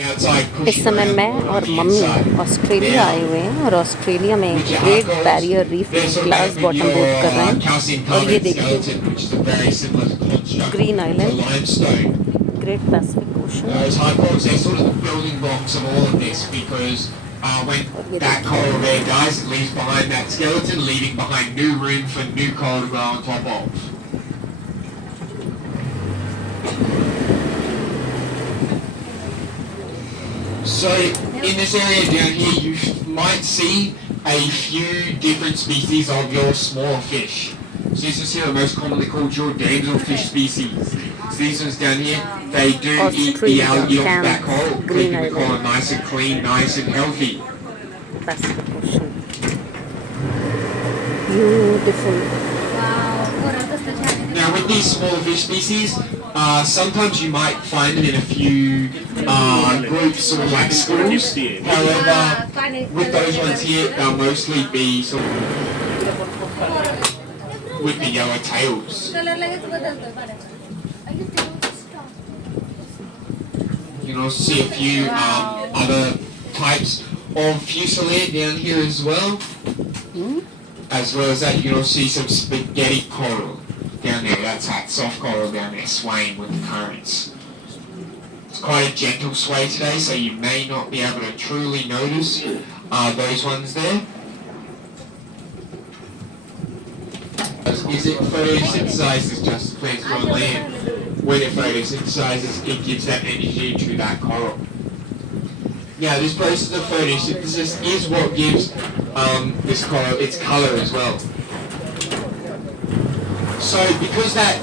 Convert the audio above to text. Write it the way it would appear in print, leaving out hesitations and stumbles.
इस समय मैं और मम्मी ऑस्ट्रेलिया आए हुए हैं और ऑस्ट्रेलिया में great barrier reef glass bottom boat कर रहे हैं। और ये देखिए green island, great Pacific ocean. When that coral there dies, it leaves behind that skeleton, leaving behind new room for new coral to grow on top of. So, in this area down here, you might see a few different species of your small fish. So these ones here are most commonly called your damselfish species. So these ones down here, they do eat the algae off that coral, keeping the coral nice and clean, nice and healthy. Pacific Ocean. Beautiful. Now with these smaller fish species, sometimes you might find them in a few groups or like schools. However, with those ones here, they'll mostly be sort of with the yellow tails. You can also see a few other types of fusilier down here as well. As well as that, you can also see some spaghetti coral down there. That's that soft coral down there swaying with the currents. It's quite a gentle sway today, so you may not be able to truly notice those ones there. Is it photosynthesizes just plants on land? When it photosynthesizes, it gives that energy to that coral. Now, this process of photosynthesis is what gives this coral its color as well. So, because that